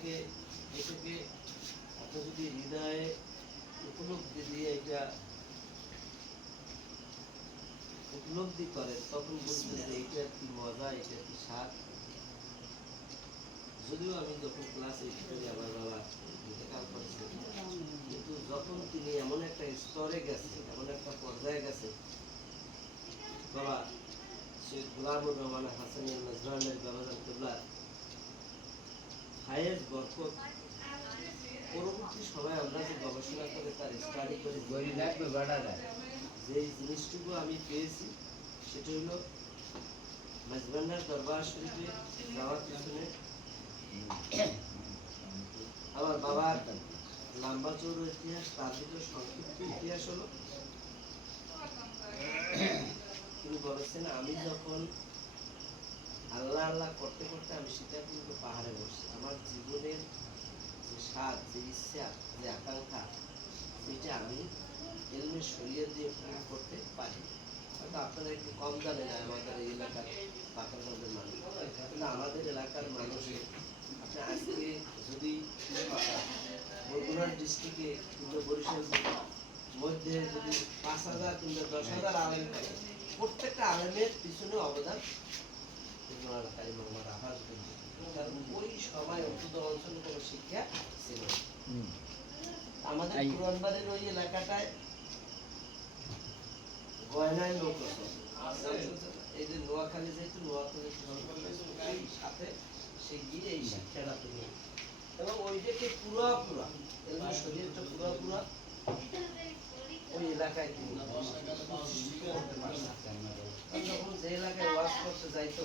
নিজেকে এটাকে যদি হৃদয়ে উপলব্ধি দিয়ে এটা উপলব্ধি করে তখন বুঝবে যে এটার কি মজা এটা কি স্বাদ। যদিও আমি যখন ক্লাসে এইট আমার বাবা ইন্তেকাল করেছে কিন্তু যখন তিনি এমন একটা স্তরে গেছে এমন একটা পর্যায়ে গেছে বাবা সে গোলাম রহমান হাসানের ব্যবধান তোলা হায়েস্ট বরকত পরবর্তী সময় আমরা যে গবেষণা করে তার স্টাডি করে যে জিনিসটুকু আমি পেয়েছি, সেটা হলো মেজবান্ডার দরবার শরীফে যাওয়ার পিছনে আমার বাবার লাম্বা চৌর ইতিহাস, তার ভিতরে সংক্ষিপ্ত ইতিহাস হলো। তিনি বলেছেন, আমি যখন আল্লাহ আল্লাহ করতে করতে আমি সীতাকুণ্ড পাহাড়ে বসছি। আমার জীবনের যে স্বাদ, যে ইচ্ছা, যে আকাঙ্ক্ষা, সেটা আমি এলমে শরীয়ত দিয়ে পূরণ করতে পারি। হয়তো আপনারা একটু কম জানেন আমাদের এই এলাকার বাঁকাগঞ্জের মানুষ। কিন্তু আমাদের এলাকার মানুষের আপনি আজকে যদি বগুড়া ডিস্ট্রিক্টে কিংবা বরিশাল মধ্যে যদি পাঁচ হাজার কিংবা দশ হাজার আলেম থাকে, প্রত্যেকটা আলেমের পিছনে অবদান কারণ ওই সময় অত্যন্ত অঞ্চলে কোনো শিক্ষা ছিল না। আমাদের ওই এলাকাটায় গয়নায় লোক হতো। এই যে নোয়াখালী যেহেতু নোয়াখালী সাথে সে গিয়ে এই শিক্ষাটা তুমি এবং ওইটাকে পুরা পুরা শরীরটা পুরা পুরা ওই এলাকায় যখন যে এলাকায় ওয়াজ করতে যাইতো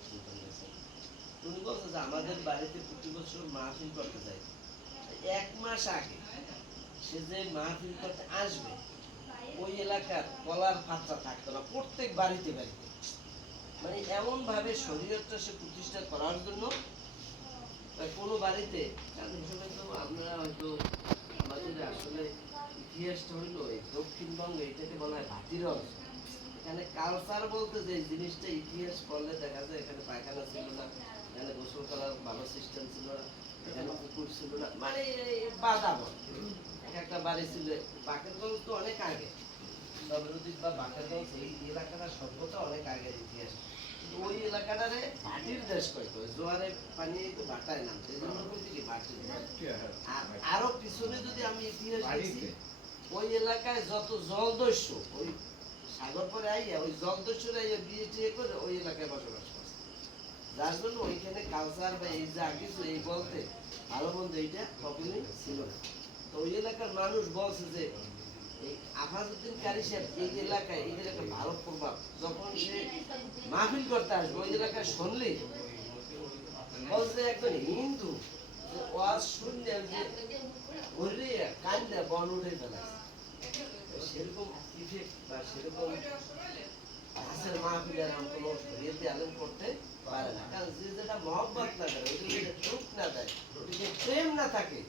উনি বলছে যে আমাদের বাড়িতে প্রতি বছর মাহফিল করতে যাই এক মাস আগে সে যে মাহফিল করতে আসবে, ওই এলাকার কলার পাত্রা থাকতো না, প্রত্যেক বাড়িতে বাড়িতে। মানে এমন ভাবে শরীরটা সে প্রতিষ্ঠা করার জন্য কোনো বাড়িতে আপনারা হয়তো আমাদের আসলে ইতিহাসটা হইল এই দক্ষিণবঙ্গে, এটাকে বলা হয় ভাতিরস এখানে কালচার বলতে যে জিনিসটা ইতিহাস পড়লে দেখা যায় এখানে পায়খানা ছিল না এখানে গোসল করার ভালো সিস্টেম ছিল না এখানে পুকুর ছিল না মানে এই বাধা বল। এক একটা বাড়ি ছিল বাকেরগঞ্জ তো অনেক আগে। নবরুদ্দিক বা বাকেরগঞ্জ এই এলাকাটা সভ্যতা অনেক আগের ইতিহাস। কিন্তু ওই এলাকাটারে ভাটির দেশ কইতো জোয়ারে পানি তো বাটায় নামতো এই জন্য কইছে কি ভাটির আর আরও পিছনে যদি আমি ইতিহাস দেখি ওই এলাকায় যত জলদস্যু ওই সাগর পরে আইয়া ওই জলদস্যুরা আইয়া বিয়ে টিয়ে করে ওই এলাকায় বসবাস করছে যার জন্য ওইখানে কালচার বা এই যা কিছু এই বলতে ভালো মন্দ এইটা কখনোই ছিল না। তো ওই এলাকার মানুষ বলছে যে, এই আফাজউদ্দিন কারি সাহেব এই এলাকায় এই এলাকায় ভালো প্রভাব। যখন সে মাহফিল করতে আসবে, ওই এলাকায় শুনলেই বলছে একজন হিন্দু ওয়াজ শুনলে যে কান্দে বন উঠে ফেলাছে সেরকম ইফেক্ট বা সেরকম হাসের মাহফিলের কোনো শরীয়তে আলেম করতে পারে না কারণ যে যেটা মহব্বত না করে ওইটা যদি চোখ না দেয় ওইটা প্রেম না থাকে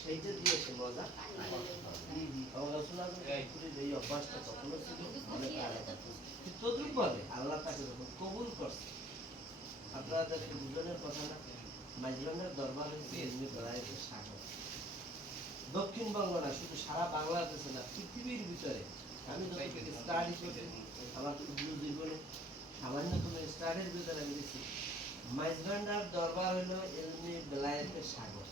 সেইটা দিয়ে সে মজা পায় না। এবং রাসূল আল্লাহ সাল্লাল্লাহু এই অভ্যাসটা কখনো ছিল অনেক আগে থেকে। আল্লাহ তাকে যখন কবুল করছে আপনারা দুজনের কথা না মাঝবান্ডার দরবার এমনি বেড়াইতে সাগর দক্ষিণবঙ্গ না শুধু সারা বাংলাদেশে না পৃথিবীর ভিতরে। আমি তো স্টাডি করছি আমার জীবনে স্টাডির ভিতরে আমি মাইজভান্ডার দরবার হলো এলমি বেলায়েতের সাগর।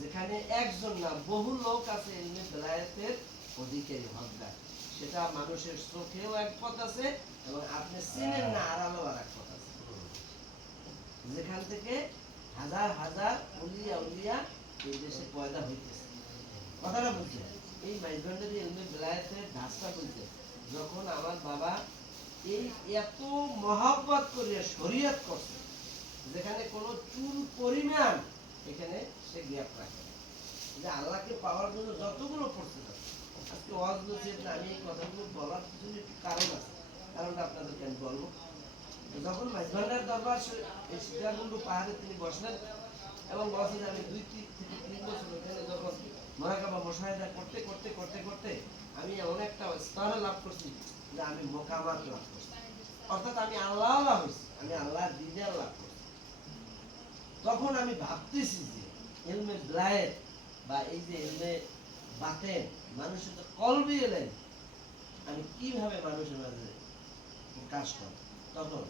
যেখানে একজন না বহু লোক আছে এলমি বেলায়েতের অধিকারী হকদার। সেটা মানুষের চোখেও এক পথ আছে এবং আপনি চিনেন না আড়ালো আর এক পথ আছে। যেখান থেকে হাজার হাজার উলিয়া উলিয়া এই দেশে পয়দা হইতেছে। কথাটা বুঝছে? এই মাইজবান্ডারি এলমে বেলায়েতের ধাসটা বুঝছে যখন আমার বাবা এই এত মহাব্বত করিয়া শরীয়ত করছে, যেখানে কোনো চুল পরিমাণ এখানে সে গ্যাপ রাখে যে আল্লাহকে পাওয়ার জন্য যতগুলো পড়ছে আজকে ওয়াজ বলছে যে আমি এই কথাগুলো বলার পিছনে একটু কারণ আছে। কারণটা আপনাদেরকে আমি বলব। যখন মাইজভান্ডার দরবার এই সীতাকুণ্ড পাহাড়ে তিনি বসলেন এবং বলছেন যে আমি দুই থেকে তিন বছর ওখানে যখন মহাকাবা মশাহেদা করতে করতে করতে করতে আমি এমন একটা স্তরে লাভ করছি যে আমি মোকামাত লাভ করছি। অর্থাৎ আমি আল্লাহ লাভ হয়েছি আমি আল্লাহর দিদার লাভ করছি। তখন আমি ভাবতেছি যে এলমে ব্লায়ের বা এই যে এলমে বাতেন মানুষের তো কলবি এলেন, আমি কীভাবে মানুষের মাঝে প্রকাশ করব? তখন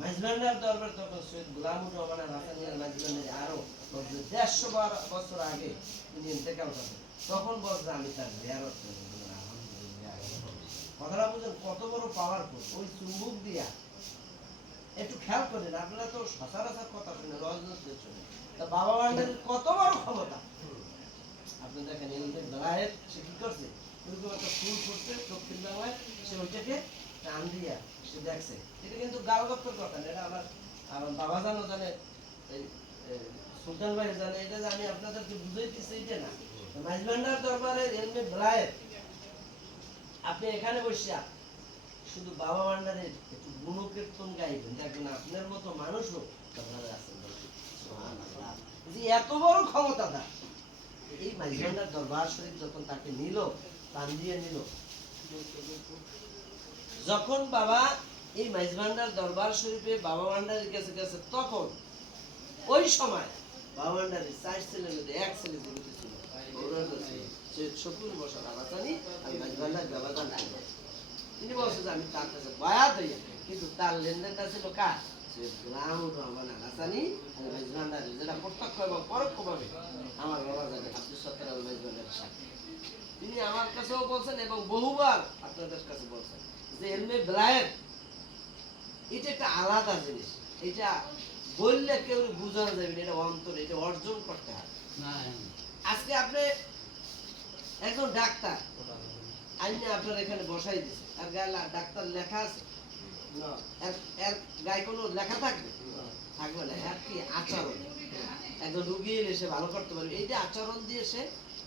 মাইজবান্ডার দরবার তখন সৈয়দ গুলামুর রহমান আল হাসানিয়ার মাইজবান্ডার আরও দেড়শো বার- বছর আগে তিনি ইন্তেকাল করেন। তখন বলছে আমি তার জিয়ারত। কথাটা বুঝেন, কত বড় পাওয়ারফুল ওই চুম্বুক দিয়া একটু খেয়াল করেন, আপনারা তো সচরাচর কথা শুনে রজনীদের শুনে তা বাবা ভান্ডারের কত বড় ক্ষমতা? আপনি দেখেন এলমে বেলায়েত সে কি করছে? ফুল ফুটছে দক্ষিণ বাংলায়, সে ওইটাকে টান দিয়া দেখছে। এটা কিন্তু কথা এটা আমার আমার বাবা জানো জানে সুলতান ভাই জানে, এটা আমি আপনাদেরকে এটা না। দরবারের এলমে বেলায়েত আপনি এখানে বসিয়া শুধু বাবা ভান্ডারের একটু গুণকীর্তন গাইবেন, দেখবেন আপনার মতো মানুষও দরবারে আছেন যে এত বড় ক্ষমতা ক্ষমতাটা এই মাইজবান্ডার দরবার শরীফ যখন তাকে নিল, টান দিয়ে নিল যখন বাবা এই মাইজবান্ডার দরবার শরীফে বাবা ভান্ডারের কাছে গেছে, তখন ওই সময় বাবা ভান্ডারের চার ছেলের মধ্যে এক ছেলে জীবিত ছিল। গৌরব ছিল। সে শকুর বসার আলাদানি আর মাইজবান্ডার ব্যবধান তিনি বলছে যে, আমি তার কাছে বায়াত হইয়া কিন্তু তার লেনদেনটা ছিল কার? গুলামুর রহমান আল হাসানি আর মাইজবান্ডার যেটা প্রত্যক্ষ এবং পরোক্ষভাবে আমার বাবা জানে, আব্দুল সত্তর আল মাইজবান্ডারের সাথে। তিনি আমার কাছেও বলছেন এবং বহুবার আপনাদের কাছে বলছেন। যে এলমে বেলায়েত এটা একটা আলাদা জিনিস। এটা বললে কেউ বোঝানো যাবে না এটা অন্তর এটা অর্জন করতে হয়। আজকে আপনি একজন ডাক্তার আইনে আপনার এখানে বসাই দিছে। আর গায়ে ডাক্তার লেখা আছে? এর এর গায়ে কোনো লেখা থাকবে? থাকবে না কি আচরণ? একজন রুগী এলে সে ভালো করতে পারবে। এই যে আচরণ দিয়ে সে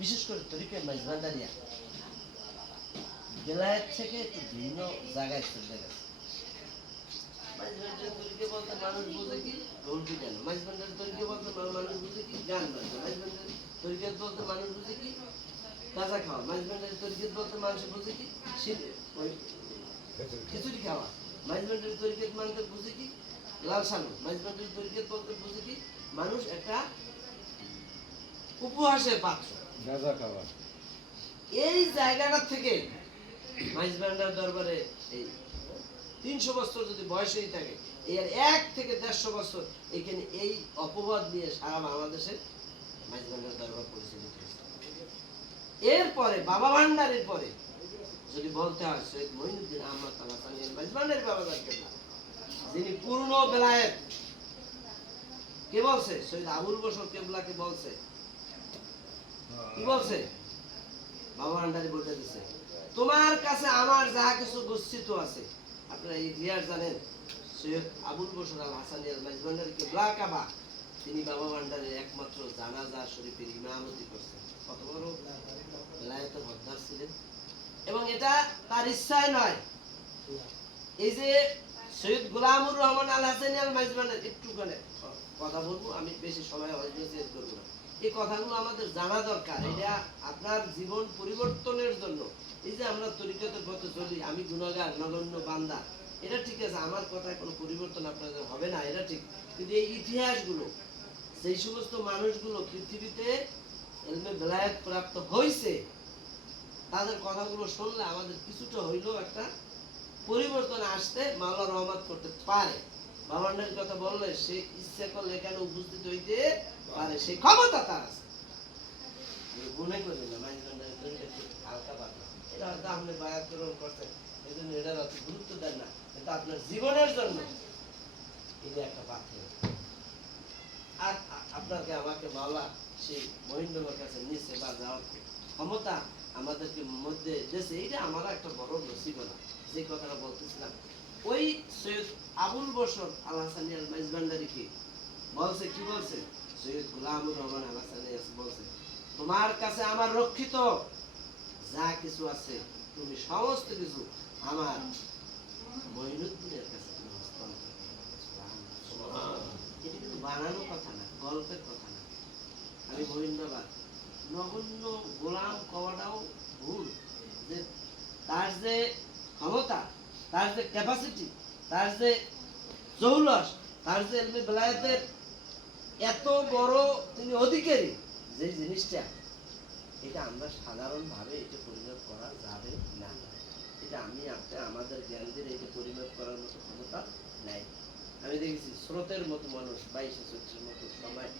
বিশেষ করে তরিকে মেজবান্ডারিয়া বেলায়েত থেকে একটু ভিন্ন জায়গায় চলে গেছে। বলতে মানুষ বুঝে কি? খিচুড়ি খাওয়া। বুঝে কি? লাল বলতে বুঝে কি? মানুষ একটা উপহাসের পাত্র। এই জায়গাটা থেকে মাইজবান্ডার দরবারে এই তিনশো বছর যদি বয়সেই থাকে, এর এক থেকে দেড়শো বছর এখানে এই অপবাদ নিয়ে সারা বাংলাদেশে মাইজবান্ডার দরবার পরিচালিত এরপরে, বাবা ভান্ডারের পরে, যদি বলতে হয়, সৈয়দ মহিনুদ্দিন আহমদ তালাসানি মাইজবান্ডারের বাবা কেবলা যিনি পূর্ণ বেলায়েত, কে বলছে? সৈয়দ আবুল বসর কেবলাকে বলছে? কি বলছে? বলতে দিছে, তোমার কাছে আমার যাহা কিছু গচ্ছিত আছে। আপনারা ইতিহাস জানেন, সৈয়দ আবুল বসর আল হাসানি আল মাইজবান্ডারি কেবলা কাবা তিনি বাবা একমাত্র জানাজা শরীফের ইমামতি করছেন। কত বড়? হকদার ছিলেন। এবং এটা তার ইচ্ছায় নয়। এই যে সৈয়দ গোলামুর রহমান আল হাসানি আল মাইজবান্ডার একটুখানে কথা বলব, আমি বেশি সময় হয়তো করব না। এই কথাগুলো আমাদের জানা দরকার। এটা আপনার জীবন পরিবর্তনের জন্য। এই যে আমরা তরিকতের পথে চলি আমি গুণাগার নগণ্য বান্দা এটা ঠিক আছে আমার কথায় কোনো পরিবর্তন আপনাদের হবে না এটা ঠিক। কিন্তু এই ইতিহাসগুলো সেই সমস্ত মানুষগুলো পৃথিবীতে এলমে বেলায়েত প্রাপ্ত হয়েছে তাদের কথাগুলো শুনলে আমাদের কিছুটা হইলেও একটা পরিবর্তন আসতে মাওলা রহমত করতে পারে। বাবান্ডের কথা বললে সে ইচ্ছে করলে এখানে উপস্থিত হইতে পারে? সেই ক্ষমতা তার আছে। মনে না আর আপনাকে আমাকে কাছে নিচে বা যাওয়ার ক্ষমতা আমাদেরকে মধ্যে এটা আমার একটা বড় নসিবনা যে কথাটা বলতেছিলাম ওই সৈয়দ আবুল বসর আল হাসানি আল মাইজবান্ডারিকে বলছে, কি বলছে? সৈয়দ গুলামুর রহমান আল হাসানি বলছে, তোমার কাছে আমার রক্ষিত যা কিছু আছে, তুমি সমস্ত কিছু আমার মহিনুদ্দিনের কাছে তুমি হস্তান্তর এটা কিন্তু বানানো কথা না, গল্পের কথা না। আমি বলিন নগণ্য গোলাম কওয়াটাও ভুল যে তার যে ক্ষমতা তার যে ক্যাপাসিটি তার যে জৌলস, তার যে এলমি বেলায়েতের এত বড় তিনি অধিকারী, যে জিনিসটা, এটা আমরা সাধারণভাবে এটা পরিমাপ করা যাবে না। এটা আমি আপনি আমাদের জ্ঞানদের এটা পরিমাপ করার মতো ক্ষমতা নাই। আমি দেখেছি স্রোতের মতো মানুষ, বাইশে চৈত্রের মতো সময়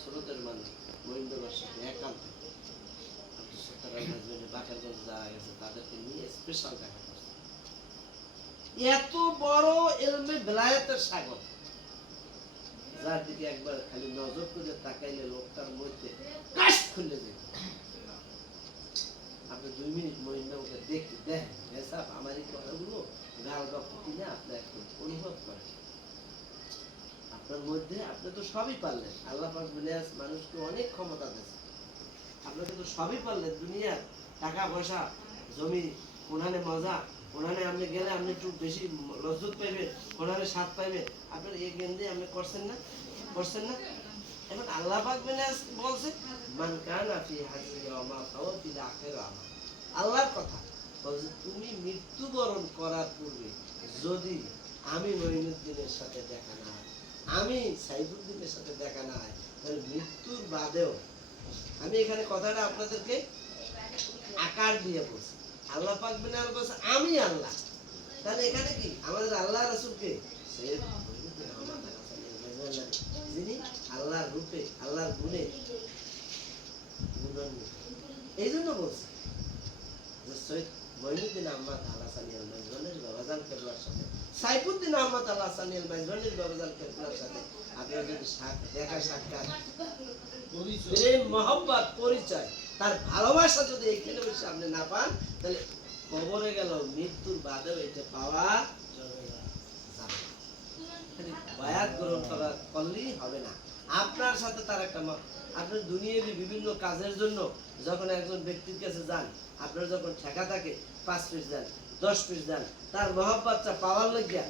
স্রোতের মানুষ মহিন্দ্রবার সাথে একান্ত। বাকারগঞ্জ যারা গেছে, তাদেরকে নিয়ে স্পেশাল দেখা। এত বড় এলমে বেলায়েতের সাগর। যার দিকে একবার খালি নজর করে তাকাইলে লোকটার মধ্যে কাশ খুলে যেত আপনি দুই মিনিট মহিন্দ্রকে দেখতে দেখেন এসব আমার এই কথাগুলো গাল গপ্প কিনে আপনি একটু অনুভব করেন। আপনার মধ্যে আপনি তো সবই পারলেন। আল্লাহ পাক বিলাস মানুষকে অনেক ক্ষমতা দিয়েছে আপনাকে তো সবই পারলেন। দুনিয়ার টাকা পয়সা, জমি কোনানে মজা কোনানে আপনি গেলে আপনি একটু বেশি লজ্জত পাইবেন কোনানে স্বাদ পাইবেন আপনার এই জ্ঞান দিয়ে আপনি করছেন না? করছেন না? এখন আল্লাহ পাক বিলাস বলছে মান আল্লাহর কথা। বলছে তুমি মৃত্যুবরণ করার পূর্বে যদি আমি মঈনুদ্দিনের সাথে দেখা না হয়, আমি সাইফুদ্দিনের সাথে দেখা না হয় তাহলে মৃত্যুর বাদেও আমি এখানে কথাটা আপনাদেরকে আকার দিয়ে বলছি। আল্লাহ পাক বিনাল বলছে, আমি আল্লাহ। তাহলে এখানে কি? আমাদের আল্লাহ রাসূলকে যিনি আল্লাহর রূপে, আল্লাহর গুণে এই জন্য বলছি যে সৈয়দ আহমদ আল হাসানী আল মাইজবানের কেবলার সাথে, সাইফুদ্দিন আহমদ আল হাসানী আল মাইজবানের কেবলার সাথে আপনার যদি দেখা সাক্ষাৎ প্রেম, মহব্বত, পরিচয় তার ভালোবাসা যদি এইখানে বসে আপনি না পান, তাহলে কবরে গেল, মৃত্যুর বাদেও এটা পাওয়া বায়াত গ্রহণ করা করলেই হবে না। আপনার সাথে তার একটা আপনার দুনিয়াবি বিভিন্ন কাজের জন্য যখন একজন ব্যক্তির কাছে যান, আপনার যখন ঠেকা থাকে, পাঁচ পিস দেন, দশ পিস দেন, তার মহব্বতটা পাওয়ার লাগিয়া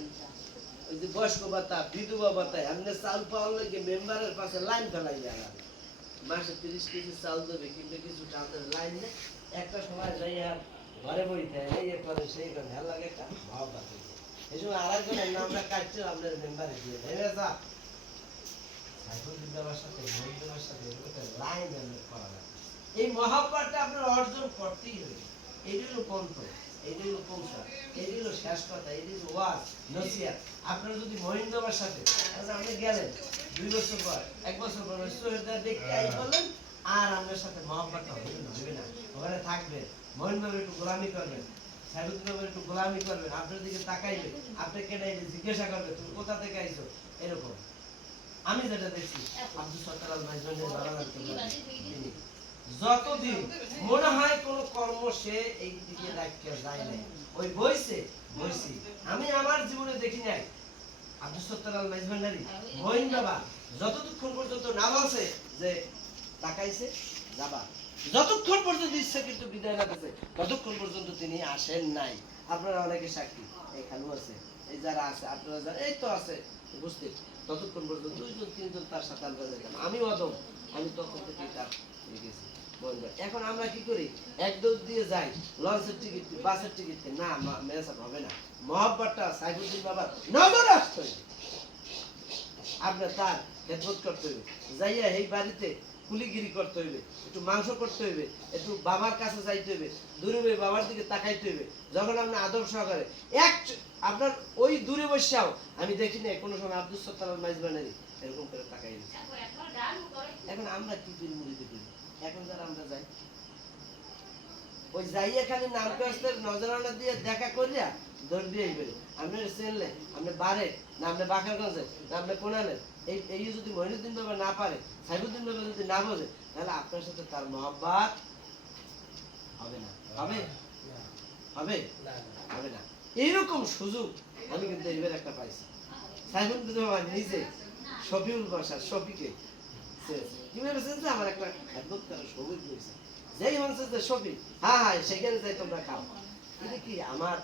ওই যে বয়স্ক ভাতা, বিধবা ভাতা, এমনি চাল পাওয়ার লাগিয়ে মেম্বারের পাশে লাইন ফেলাই যায় মাসে তিরিশ কেজি চাল দেবে, কিন্তু কিছু চালের লাইন নেই। একটা সময় যাই আর ঘরে বই থাকে এই করে, সেই করে। হ্যাঁ লাগে একটা মহব্বত হয়েছে এই সময় আর একজনের নামটা কাটছে, আপনার মেম্বারে দিয়ে। দেয় না সাইফুদ্দিন বাবার সাথে বাবার সাথে এগুলোতে লাইন করা এই মহাব্বারটা আপনার অর্জন করতেই হবে। হলো কণ্ঠ এটি কৌশল এটি শেষ কথা এটি ওয়াজ নসিয়াত আপনার যদি মহিন বাবার সাথে তাহলে আপনি গেলেন দুই বছর পর, এক বছর পর ওই দেখতে আই বললেন, আর আপনার সাথে মহাব্বারটা হবে না হবে না, ওখানে থাকবেন মহিন বাবা একটু গোলামি করবেন সাইফুদ্দিন বাবা একটু গোলামি করবেন, আপনার দিকে তাকাইবে আপনি কেটে জিজ্ঞাসা করবে তুমি কোথা থেকে আইছো? এরকম। আমি যেটা দেখছি, আব্দুল সত্তার আল মাইজনের তিনি যতদিন মনে হয় কোন কর্ম সে এই দিকে রাখিয়া যায় নাই। ওই বইছে? বইছি। আমি আমার জীবনে দেখি নাই। আব্দুল সত্তার আল মাইজভান্ডারি, মহিন বাবা যতক্ষণ পর্যন্ত না বলছে যে তাকাইছে, যাবা। যতক্ষণ পর্যন্ত ইচ্ছা কিন্তু বিদায় না দিছে, ততক্ষণ পর্যন্ত তিনি আসেন নাই। আপনারা অনেকে সাক্ষী এখানেও আছে, এই যারা আছে, আপনারা যারা এই তো আছে বুঝতে ততক্ষণ পর্যন্ত দুইজন, তিনজন তার সাথে আমরা আমি অদম আমি তখন থেকে তার গেছি এখন আমরা কি করি? এক দৌড় দিয়ে যাই, লঞ্চের টিকিট বাসের টিকিট না মেসাপ হবে না। মহাব্বারটা সাইফুদ্দিন বাবা নজর আসতে আপনার তার খেদমত করতে হইবে যাইয়া এই বাড়িতে কুলিগিরি করতে হইবে একটু মাংস করতে হইবে একটু বাবার কাছে যাইতে হইবে দূরে বসে বাবার দিকে তাকাইতে হইবে যখন আপনি আদর সহকারে, এক আপনার ওই দূরে বসাও, আমি দেখি না কোনো সময় আব্দুল সত্তার মাইজ বানাই এরকম করে তাকাই। এখন আমরা কি করি মুড়িতে করি? এখন যারা আমরা যাই। ওই যাইয়া খালি নামকাস্তের নজরানা দিয়ে দেখা করিয়া দিয়ে আপনি চেনলে আপনি বারে না আপনি না আপনি কোনালে এই এই যদি মহিনুদ্দিন বাবা না পারে বাবা যদি না বোঝে তাহলে আপনার সাথে তার মহাব্বাত হবে না। হবে? হবে? হবে না। এইরকম সুযোগ আমি কিন্তু এইবার একটা পাইছি। সাইফুদ্দিন বাবা নিজে শফিউল বাসার শফিকে আমার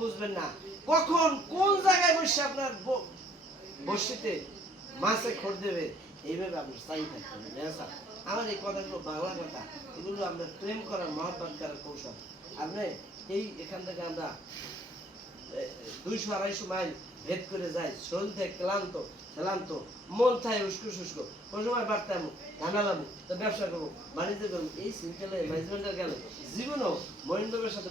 বুঝবেন না। কখন, কোন জায়গায় বসে আপনার বসিতে মাছে খোর দেবে, এইভাবে আপনার চাই থাকতে হ্যাঁ আমার এই কথাগুলো বাংলা কথা, এগুলো আমরা প্রেম করার মহাব্বাত করার কৌশল। আপনি এই এখান থেকে আমরা দুইশো আড়াইশো মাইল ভেদ করে যায় শরীর ক্লান্ত ক্লান্ত মন থাকে উস্কো শুষ্ক কোনো সময় বাড়তাম জানালাম তো ব্যবসা করব, বাণিজ্য করব, এই সিনটেলে ম্যানেজমেন্টের গেলে। জীবনও মহেন্দ্রের সাথে